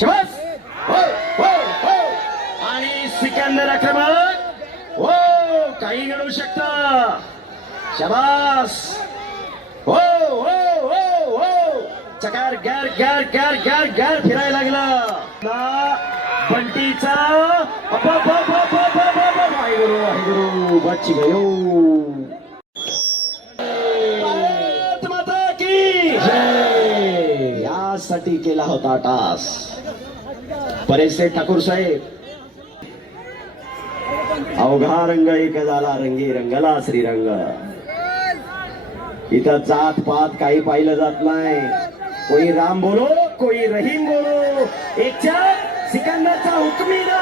शबास! हो, हो, हो! आणि सिकंदर आक्रमक! हो काही घडू शकतं. शबास! हो हो हो हो! चकार गॅर गॅर गॅर गॅर गॅर फिरायला लागला. बंटीचा अप, अप, बच्ची गयो. यासाठी केला होता टास. परेशे ठाकूर साहेब. अवघा रंग एक झाला रंगी रंगला श्रीरंग. इथं जात पात काही पाहिलं जात नाही. कोई राम बोलो कोई रहीम बोलो. एकच्या सिकंदरचा हुकमी ना